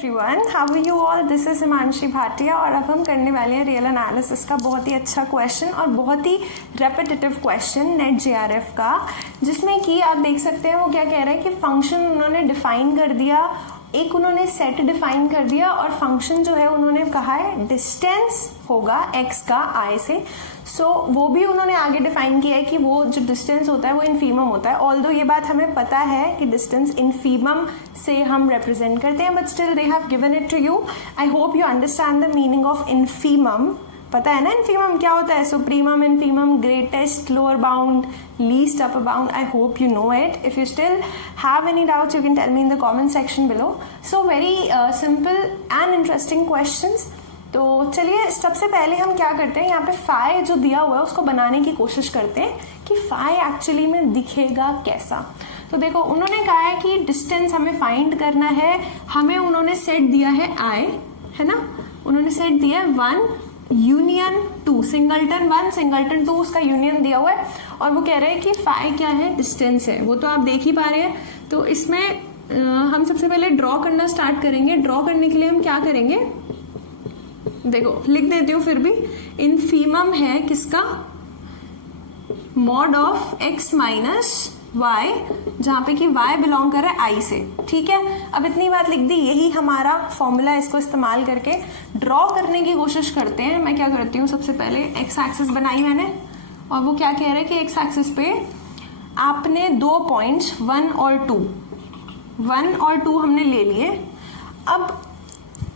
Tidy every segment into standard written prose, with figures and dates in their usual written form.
Everyone, how are you all? This is Himanshi Bhatia और अब हम करने वाले हैं रियल एनालिसिस का बहुत ही अच्छा क्वेश्चन और बहुत ही रेपिटेटिव क्वेश्चन नेट जेआरएफ का, जिसमें कि आप देख सकते हैं वो क्या कह रहे हैं कि फंक्शन उन्होंने डिफाइन कर दिया, एक उन्होंने सेट डिफाइन कर दिया और फंक्शन जो है उन्होंने कहा है डिस्टेंस होगा x का i से। सो वो भी उन्होंने आगे डिफाइन किया है कि वो जो डिस्टेंस होता है वो इनफीमम होता है। ऑल्दो ये बात हमें पता है कि डिस्टेंस इनफीमम से हम रिप्रेजेंट करते हैं, but still they have given it to you. I hope you understand the meaning of infimum. पता है ना इनफीमम क्या होता है? Supremum, infimum, greatest, lower bound, least upper bound. I hope you know it. If you still have any doubts you can tell me in the comment section below. So very simple and interesting questions. तो चलिए सबसे पहले हम क्या करते हैं, यहाँ पे फाई जो दिया हुआ है उसको बनाने की कोशिश करते हैं कि फाई एक्चुअली में दिखेगा कैसा। तो देखो उन्होंने कहा है कि डिस्टेंस हमें फाइंड करना है, हमें उन्होंने सेट दिया है i, है ना, उन्होंने सेट दिया है 1 यूनियन 2, सिंगलटन 1 सिंगलटन 2 उसका यूनियन दिया हुआ है और वो कह रहे हैं कि फाई क्या है, डिस्टेंस है। वो तो आप देख ही पा रहे हैं। तो इसमें हम सबसे पहले ड्रॉ करना स्टार्ट करेंगे। ड्रॉ करने के लिए हम क्या करेंगे, देखो लिख देती हूँ फिर भी। इनफीमम है किसका, mod of x minus y, जहां पे कि y बिलोंग कर रहा है i से। ठीक है, अब इतनी बात लिख दी, यही हमारा फॉर्मूला। इसको इस्तेमाल करके ड्रॉ करने की कोशिश करते हैं। मैं क्या करती हूँ, सबसे पहले x एक्सिस बनाई मैंने और वो क्या कह रहे हैं कि x एक्सिस पे आपने 2 पॉइंट्स 1 और 2 हमने ले लिए। अब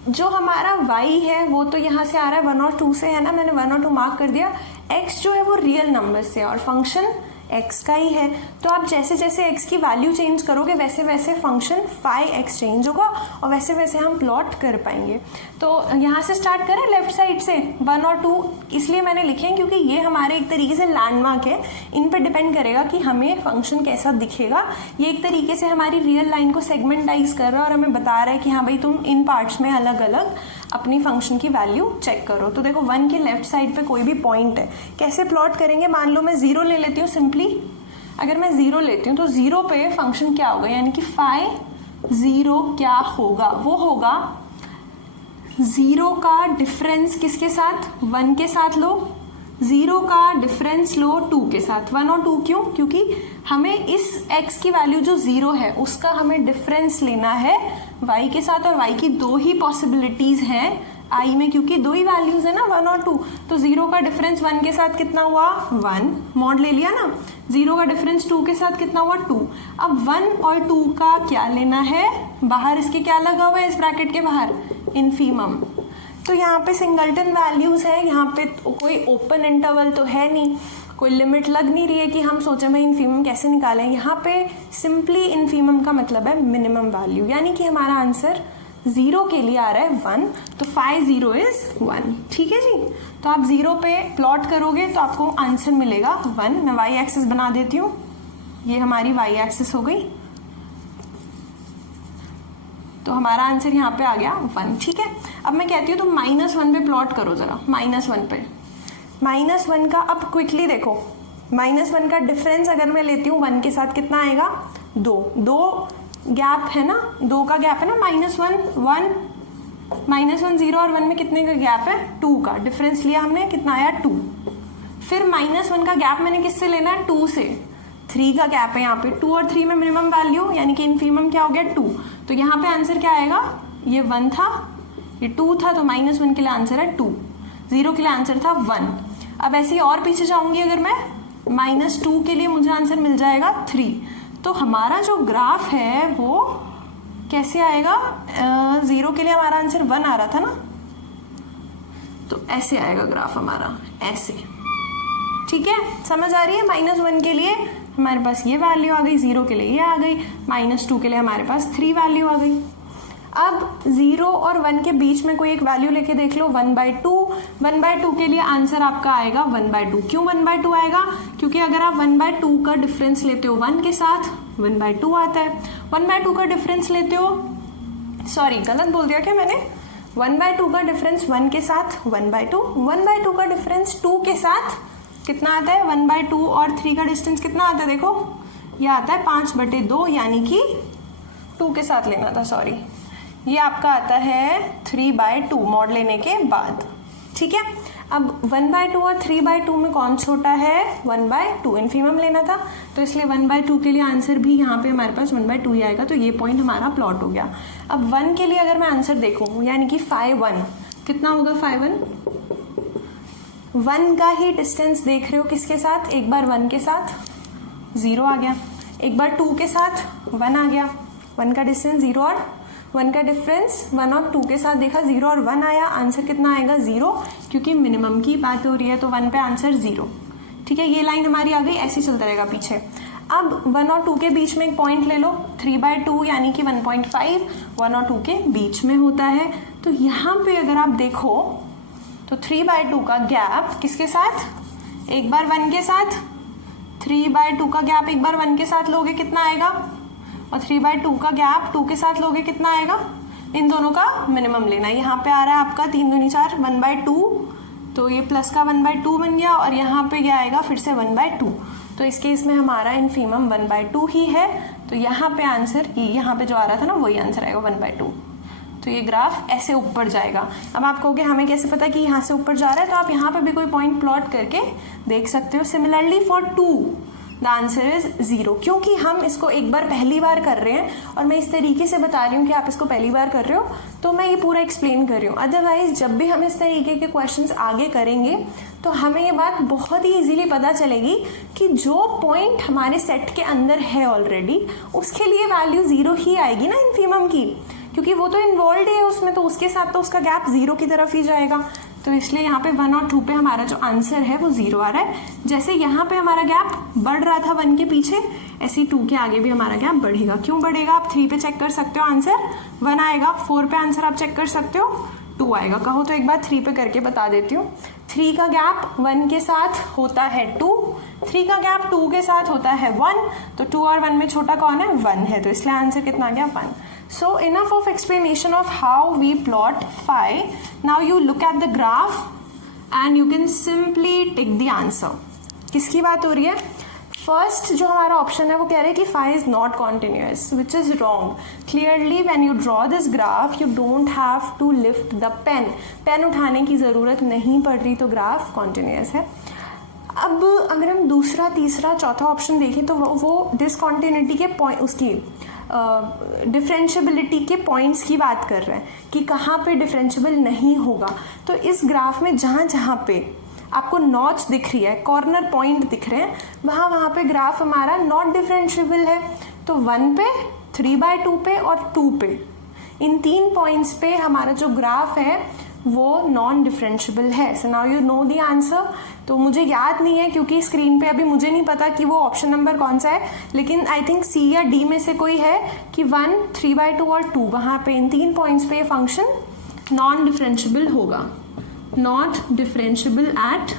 जो हमारा y है वो तो यहाँ से आ रहा है 1 और 2 से, है ना, मैंने 1 और 2 मार्क कर दिया। x जो है वो रियल नंबर से और फंक्शन x का ही है। तो आप जैसे जैसे x की वैल्यू चेंज करोगे वैसे वैसे फंक्शन फाई x चेंज होगा और वैसे वैसे हम प्लॉट कर पाएंगे। तो यहाँ से स्टार्ट करें लेफ्ट साइड से। 1 और 2 इसलिए मैंने लिखे हैं क्योंकि ये हमारे एक तरीके से लैंडमार्क है, इन पर डिपेंड करेगा कि हमें फंक्शन कैसा दिखेगा। ये एक तरीके से हमारी रियल लाइन को सेगमेंटाइज कर रहा है और हमें बता रहा है कि हाँ भाई तुम इन पार्ट्स में अलग अलग अपनी फंक्शन की वैल्यू चेक करो। तो देखो 1 के लेफ्ट साइड पे कोई भी पॉइंट है, कैसे प्लॉट करेंगे। मान लो मैं 0 ले लेती हूँ सिंपली। अगर मैं 0 लेती हूँ तो 0 पे फंक्शन क्या होगा, यानी कि फाई 0 क्या होगा, वो होगा 0 का डिफरेंस किसके साथ, 1 के साथ लो, 0 का डिफरेंस लो 2 के साथ। 1 और 2 क्यों, क्योंकि हमें इस x की वैल्यू जो 0 है उसका हमें डिफरेंस लेना है y के साथ, और y की 2 ही पॉसिबिलिटीज हैं i में, क्योंकि 2 ही वैल्यूज है ना 1 और 2। तो 0 का डिफरेंस 1 के साथ कितना हुआ, 1 मॉड ले लिया ना। 0 का डिफरेंस 2 के साथ कितना हुआ, 2। अब 1 और 2 का क्या लेना है, बाहर इसके क्या लगा हुआ है इस ब्रैकेट के बाहर, इनफीमम। तो यहाँ पे सिंगलटन वैल्यूज है, यहाँ पे कोई ओपन इंटरवल तो है नहीं, कोई लिमिट लग नहीं रही है कि हम सोचें भाई इनफीमम कैसे निकालें। यहाँ पे सिंपली इनफीमम का मतलब है मिनिमम वैल्यू, यानी कि हमारा आंसर 0 के लिए आ रहा है 1। तो फाई 0 इज 1। ठीक है जी, तो आप 0 पे प्लॉट करोगे तो आपको आंसर मिलेगा 1। मैं y एक्सिस बना देती हूँ, ये हमारी y एक्सिस हो गई, तो हमारा आंसर यहाँ पे आ गया 1। ठीक है, अब मैं कहती हूँ तुम -1 पे प्लॉट करो जरा, -1 पे। -1 का अब क्विकली देखो, -1 का डिफरेंस अगर मैं लेती हूँ 1 के साथ कितना आएगा, 2 गैप है ना, 2 का गैप है ना, -1 1 0 और 1 में कितने का गैप है, 2 का डिफरेंस लिया हमने, कितना आया 2। फिर -1 का गैप मैंने किससे लेना है, 2 से। 3 का गैप है यहाँ पे, 2 और 3 में मिनिमम वैल्यू, यानी कि इनफीमम क्या हो गया 2। तो यहाँ पे आंसर क्या आएगा, ये 1 था, ये 2 था, तो -1 के लिए आंसर है 2, 0 के लिए आंसर था 1। अब ऐसे ही और पीछे जाऊंगी, अगर मैं -2 के लिए मुझे आंसर मिल जाएगा 3। तो हमारा जो ग्राफ है वो कैसे आएगा, 0 के लिए हमारा आंसर 1 आ रहा था ना, तो ऐसे आएगा ग्राफ हमारा, ऐसे। ठीक है, समझ आ रही है। -1 के लिए हमारे पास ये वैल्यू आ गई, 0 के लिए ये आ गई, -2 के लिए हमारे पास 3 वैल्यू आ गई। अब 0 और 1 के बीच में कोई एक वैल्यू लेके देख लो, 1/2। 1/2 के लिए आंसर आपका आएगा 1/2। क्यों 1/2 आएगा, क्योंकि अगर आप 1/2 का डिफरेंस लेते हो 1 के साथ, 1/2 आता है। 1/2 का डिफरेंस लेते हो, सॉरी गलत बोल दिया क्या मैंने, 1/2 का डिफरेंस 1 के साथ 1/2, 1/2 का डिफरेंस 2 के साथ कितना आता है, 1/2 और 3 का डिस्टेंस कितना आता है, देखो ये आता है 5/2, यानी कि 2 के साथ लेना था, सॉरी ये आपका आता है 3/2 मॉड लेने के बाद, ठीक है। अब 1/2 और 3/2 में कौन छोटा है? 1/2, इन्फीमम लेना था, तो इसलिए 1/2 के लिए आंसर भी यहाँ पे हमारे पास 1/2 ही आएगा, तो ये पॉइंट हमारा प्लॉट हो गया। अब 1 के लिए अगर मैं आंसर देखूँ, यानी कि 5/1 कितना होगा? 5/1 1 का ही डिस्टेंस देख रहे हो किसके साथ? एक बार 1 के साथ 0 आ गया, एक बार 2 के साथ 1 आ गया, 1 का डिस्टेंस 0 और 1 का डिफरेंस 1 और 2 के साथ देखा 0 और 1 आया, आंसर कितना आएगा? 0, क्योंकि मिनिमम की बात हो रही है तो 1 पे आंसर 0, ठीक है। ये लाइन हमारी आ गई, ऐसे ही चलता रहेगा पीछे। अब 1 और 2 के बीच में एक पॉइंट ले लो, 3/2 यानी कि 1.5 1 और 2 के बीच में होता है। तो यहाँ पे अगर आप देखो तो 3/2 का गैप किसके साथ? एक बार 1 के साथ, 3/2 का गैप एक बार 1 के साथ लोगे कितना आएगा? और 3/2 का गैप 2 के साथ लोगे कितना आएगा? इन दोनों का मिनिमम लेना है। यहाँ पे आ रहा है आपका 3 दूनी 4, 1/2, तो ये प्लस का 1/2 बन गया, और यहाँ पे क्या आएगा? फिर से 1/2, तो इस केस में हमारा इन्फीमम 1/2 ही है। तो यहाँ पे आंसर, यहाँ पे जो आ रहा था ना वही आंसर आएगा 1/2। तो ये ग्राफ ऐसे ऊपर जाएगा। अब आप कहोगे हमें कैसे पता कि यहाँ से ऊपर जा रहा है? तो आप यहाँ पे भी कोई पॉइंट प्लॉट करके देख सकते हो। Similarly for 2 the answer is 0, क्योंकि हम इसको एक बार पहली बार कर रहे हैं और मैं इस तरीके से बता रही हूँ कि आप इसको पहली बार कर रहे हो, तो मैं ये पूरा एक्सप्लेन कर रही हूँ। अदरवाइज जब भी हम इस तरीके के क्वेश्चंस आगे करेंगे तो हमें ये बात बहुत ही इजीली पता चलेगी कि जो पॉइंट हमारे सेट के अंदर है ऑलरेडी, उसके लिए वैल्यू 0 ही आएगी ना इन्फीमम की, क्योंकि वो तो इन्वॉल्व है उसमें, तो उसके साथ तो उसका गैप 0 की तरफ ही जाएगा। तो इसलिए यहाँ पे 1 और 2 पे हमारा जो आंसर है वो 0 आ रहा है। जैसे यहाँ पे हमारा गैप बढ़ रहा था 1 के पीछे, ऐसे 2 के आगे भी हमारा गैप बढ़ेगा। क्यों बढ़ेगा? आप 3 पे चेक कर सकते हो, आंसर 1 आएगा। 4 पे आंसर आप चेक कर सकते हो, 2 आएगा। कहो तो एक बार 3 पे करके बता देती हूँ। 3 का गैप 1 के साथ होता है 2, 3 का गैप 2 के साथ होता है 1, तो 2 और 1 में छोटा कौन है? 1 है, तो इसलिए आंसर कितना आ गया? 1. So enough of explanation of how we plot phi. Now you look at the graph and you can simply take the answer. किसकी बात हो रही है? फर्स्ट जो हमारा ऑप्शन है वो कह रहे हैं कि phi is not continuous, which is wrong. Clearly when you draw this graph you don't have to lift the pen. Pen उठाने की ज़रूरत नहीं पड़ रही, तो ग्राफ continuous है। अब अगर हम दूसरा, तीसरा, चौथा ऑप्शन देखें तो वो डिसकॉन्टिन्यूटी के पॉइंट, उसकी डिफरेंशियबिलिटी के पॉइंट्स की बात कर रहे हैं कि कहाँ पे डिफरेंशियबल नहीं होगा। तो इस ग्राफ में जहाँ जहाँ पे आपको नॉच दिख रही है, कॉर्नर पॉइंट दिख रहे हैं, वहाँ पे ग्राफ हमारा नॉट डिफरेंशियबल है। तो 1 पे, 3/2 पे और 2 पे, इन 3 पॉइंट्स पे हमारा जो ग्राफ है वो नॉन डिफरेंशियबल है। So now you know the answer. तो मुझे याद नहीं है क्योंकि स्क्रीन पे अभी मुझे नहीं पता कि वो ऑप्शन नंबर कौन सा है, लेकिन आई थिंक सी या डी में से कोई है कि 1, 3/2 और 2, वहाँ पे इन 3 पॉइंट्स पे ये फंक्शन नॉन डिफरेंशियबल होगा। नॉट डिफरेंशियबल एट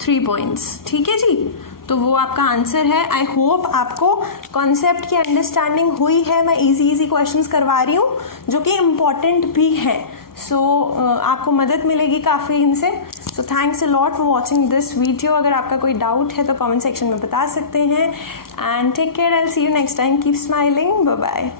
3 पॉइंट्स, ठीक है जी। तो वो आपका आंसर है। आई होप आपको कॉन्सेप्ट की अंडरस्टैंडिंग हुई है। मैं इजी क्वेश्चंस करवा रही हूँ जो कि इम्पॉर्टेंट भी हैं। सो आपको मदद मिलेगी काफ़ी इनसे। So thanks a lot for watching this video. अगर आपका कोई डाउट है तो कमेंट सेक्शन में बता सकते हैं। And take care, I will see you next time. Keep smiling, bye bye.